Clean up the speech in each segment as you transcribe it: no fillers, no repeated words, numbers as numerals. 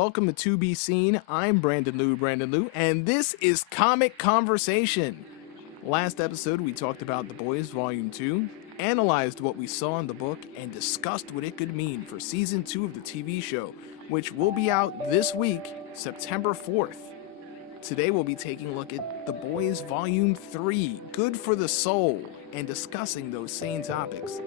welcome to Be Seen. I'm Brandon Lou, and this is Comic Conversation. Last episode, we talked about The Boys Volume 2, analyzed what we saw in the book, and discussed what it could mean for Season 2 of the TV show, which will be out this week, September 4th. Today, we'll be taking a look at The Boys Volume 3, Good for the Soul, and discussing those same topics.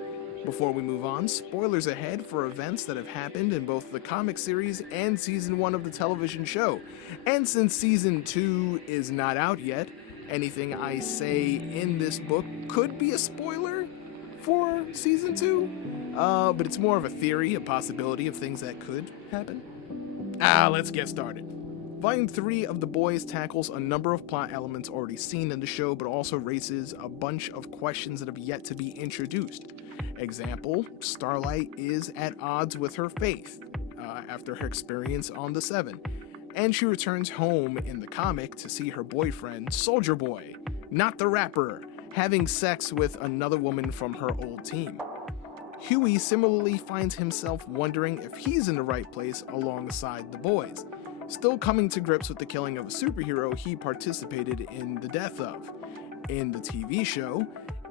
Before we move on, spoilers ahead for events that have happened in both the comic series and Season 1 of the television show. And since Season 2 is not out yet, anything I say in this book could be a spoiler for Season 2, but it's more of a theory, a possibility of things that could happen. Let's get started. Volume 3 of The Boys tackles a number of plot elements already seen in the show, but also raises a bunch of questions that have yet to be introduced. Example, Starlight is at odds with her faith after her experience on the Seven, and she returns home in the comic to see her boyfriend, Soldier Boy, not the rapper, having sex with another woman from her old team. Huey similarly finds himself wondering if he's in the right place alongside the boys, still coming to grips with the killing of a superhero he participated in the death of. In the TV show,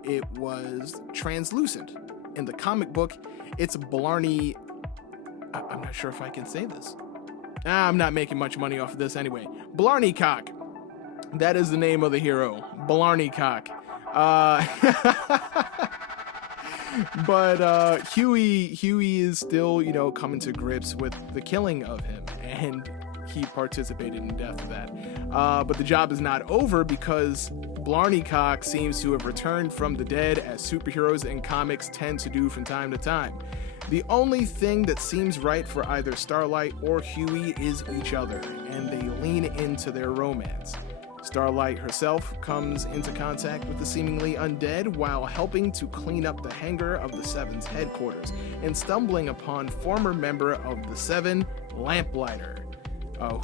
it was Translucent. In the comic book, it's Blarney... I'm not sure if I can say this. I'm not making much money off of this anyway. Blarney Cock. That is the name of the hero. Blarney Cock. But Huey is still, coming to grips with the killing of him, and he participated in the death of that. But the job is not over because Blarney Cock seems to have returned from the dead, as superheroes in comics tend to do from time to time. The only thing that seems right for either Starlight or Huey is each other, and they lean into their romance. Starlight herself comes into contact with the seemingly undead while helping to clean up the hangar of the Seven's headquarters, and stumbling upon former member of the Seven, Lamplighter,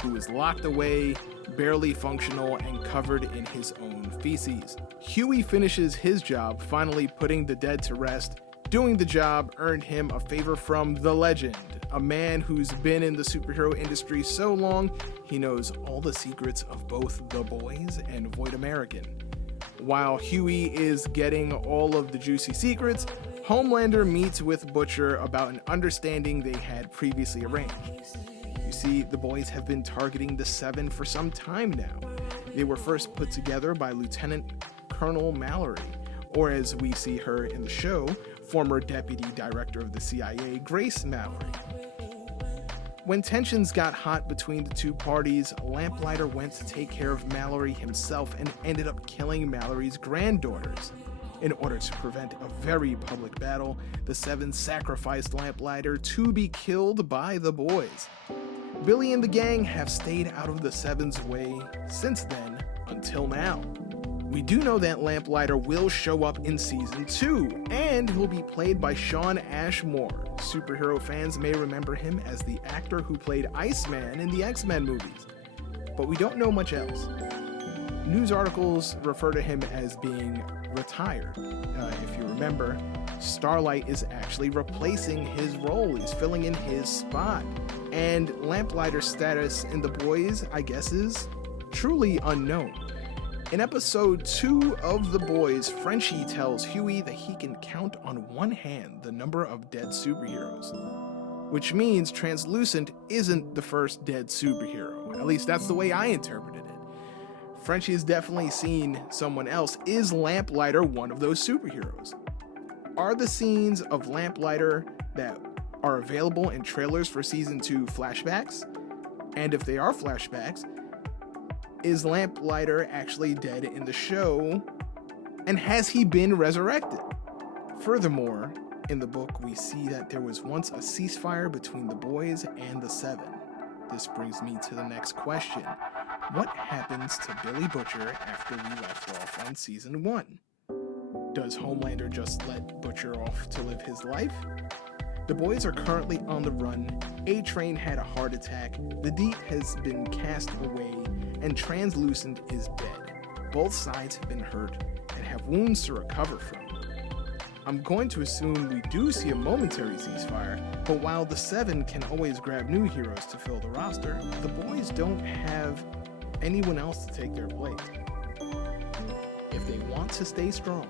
who is locked away, barely functional, and covered in his own feces. Huey finishes his job, finally putting the dead to rest. Doing the job earned him a favor from the Legend, a man who's been in the superhero industry so long, he knows all the secrets of both The Boys and Void American. While Huey is getting all of the juicy secrets, Homelander meets with Butcher about an understanding they had previously arranged. You see, the boys have been targeting the Seven for some time now. They were first put together by Lieutenant Colonel Mallory, or as we see her in the show, former Deputy Director of the CIA, Grace Mallory. When tensions got hot between the two parties, Lamplighter went to take care of Mallory himself and ended up killing Mallory's granddaughters. In order to prevent a very public battle, the Seven sacrificed Lamplighter to be killed by the boys. Billy and the gang have stayed out of the Seven's way since then until now. We do know that Lamplighter will show up in Season 2, and he'll be played by Shawn Ashmore. Superhero fans may remember him as the actor who played Iceman in the X-Men movies, but we don't know much else. News articles refer to him as being retired. If you remember, Starlight is actually replacing his role. He's filling in his spot. And Lamplighter's status in The Boys, I guess, is truly unknown. In episode 2 of The Boys, Frenchie tells Huey that he can count on one hand the number of dead superheroes, which means Translucent isn't the first dead superhero. At least that's the way I interpreted it. Frenchie has definitely seen someone else. Is Lamplighter one of those superheroes? Are the scenes of Lamplighter that are available in trailers for Season 2 flashbacks? And if they are flashbacks, is Lamplighter actually dead in the show? And has he been resurrected? Furthermore, in the book, we see that there was once a ceasefire between the boys and the Seven. This brings me to the next question. What happens to Billy Butcher after we left off on Season 1? Does Homelander just let Butcher off to live his life? The boys are currently on the run, A-Train had a heart attack, the Deep has been cast away, and Translucent is dead. Both sides have been hurt and have wounds to recover from. I'm going to assume we do see a momentary ceasefire, but while the Seven can always grab new heroes to fill the roster, the boys don't have anyone else to take their place. If they want to stay strong,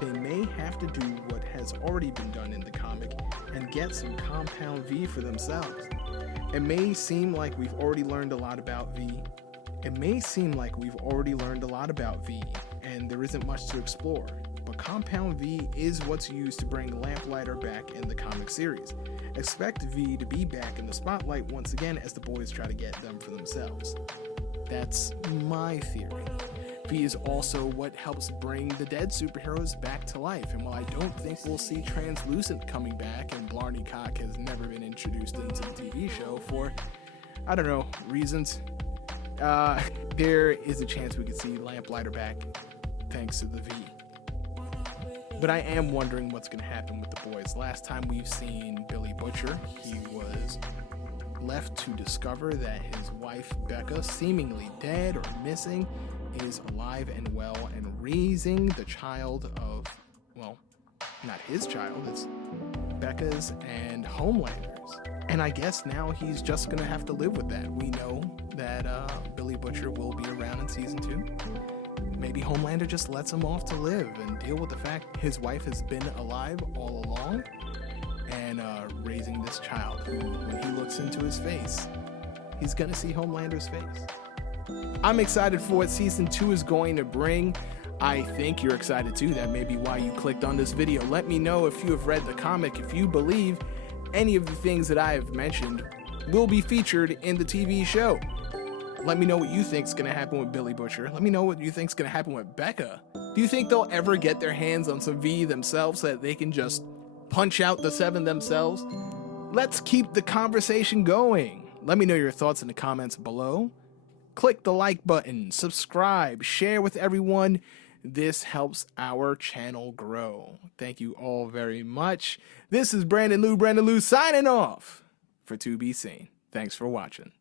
they may have to do what has already been done in the comic and get some Compound V for themselves. It may seem like we've already learned a lot about V. And there isn't much to explore, but Compound V is what's used to bring Lamplighter back in the comic series. Expect V to be back in the spotlight once again as the boys try to get them for themselves. That's my theory. V is also what helps bring the dead superheroes back to life, and while I don't think we'll see Translucent coming back, and Blarney Cock has never been introduced into the TV show for, I don't know, reasons, there is a chance we could see Lamplighter back thanks to the V. But I am wondering what's going to happen with the boys. Last time we've seen Billy Butcher, he was left to discover that his wife Becca, seemingly dead or missing, is alive and well and raising the child of, well, not his child, it's Becca's and Homelander's. And I guess now he's just gonna have to live with that. We know that Billy Butcher will be around in season 2. Maybe Homelander just lets him off to live and deal with the fact his wife has been alive all along and raising this child who, when he looks into his face, he's gonna see Homelander's face. I'm excited for what season 2 is going to bring. I think you're excited too. That may be why you clicked on this video. Let me know if you have read the comic, if you believe any of the things that I have mentioned will be featured in the TV show. Let me know what you think is going to happen with Billy Butcher. Let me know what you think is going to happen with Becca. Do you think they'll ever get their hands on some V themselves so that they can just punch out the Seven themselves? Let's keep the conversation going. Let me know your thoughts in the comments below. Click the like button, subscribe, share with everyone. This helps our channel grow. Thank you all very much. This is Brandon Liu signing off for To Be Seen. Thanks for watching.